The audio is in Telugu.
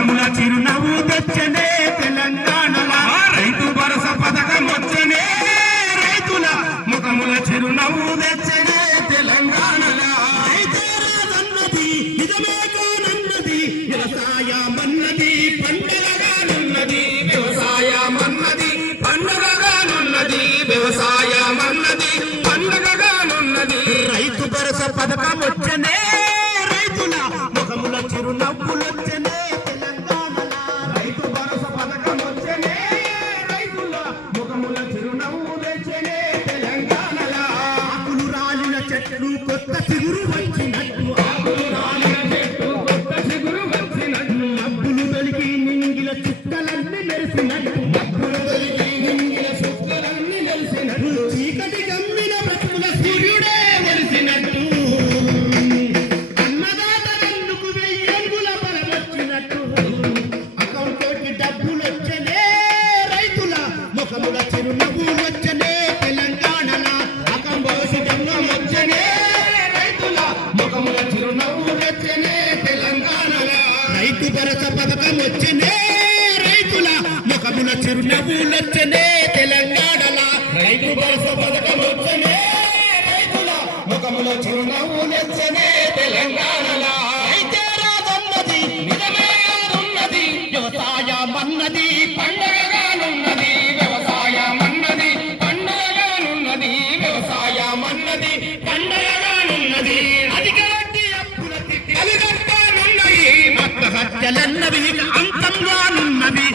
ముఖముల చిరునవ్వు తెచ్చనే తెలంగాణల రైతు భరోసా పథకం వచ్చనే రైతుల ముఖముల చిరునవ్వు తెచ్చనే తెలంగాణల రైతే రాదన్నది నిజమే కానన్నది వ్యవసాయమన్నది పండగగానున్నది వ్యవసాయమన్నది పండగగానున్నది వ్యవసాయమన్నది పండగగానున్నది రైతు భరోసా పథకం వచ్చనే రైతుల ముఖముల చిరునవ్వులొచ్చనే తెలంగాణల రైతు భరోసా పథకం వచ్చనే రైతుల ముఖముల చిరునవ్వులొచ్చనే తెలంగాణల ఆకులు రాలిన చెట్లు కొత్త చిగురు వచ్చినట్టు ఆకులు రాలిన చెట్లు కొత్త చిగురు వచ్చినట్టు మబ్బులు తొలికి నింగిల చుక్కలన్నీ మెరిసినట్టు మబ్బులు తొలికి నింగిల చుక్కలన్నీ మెరిసినట్టు చీకటి గమ్మిన బ్రతుకుల సూర్యుడే మెరిసినట్టు అన్నదాత వెన్నుకు వెయ్యంగుల బలమొచ్చినట్టు అకౌంట్లోకి డబ్బులొచ్చనే రైతుల ముఖముల చిరునవ్వులొచ్చనే తెలంగాణల అకంబోసి జన్మొచ్చనే రైతుల ముఖముల చిరునవ్వులొచ్చనే తెలంగాణల రైతు భరోసా పథకం వచ్చనే రైతుల ముఖముల చిరునవ్వులొచ్చనే తెలంగాణల రైతు భరోసా పథకం వచ్చనే రైతుల ముఖముల చిరునవ్వులొచ్చనే తెలంగాణల రైతే రాదన్నది నిజమే కానున్నది వ్యవసాయమన్నది పండగగానున్నది వ్యవసాయమన్నది పండగగానున్నది వ్యవసాయమన్నది పండగగానున్నది అధిక వడ్డీ అప్పులకి కలిగట్టానున్నది ఆత్మహత్యలన్నవి అంతంగానున్నవి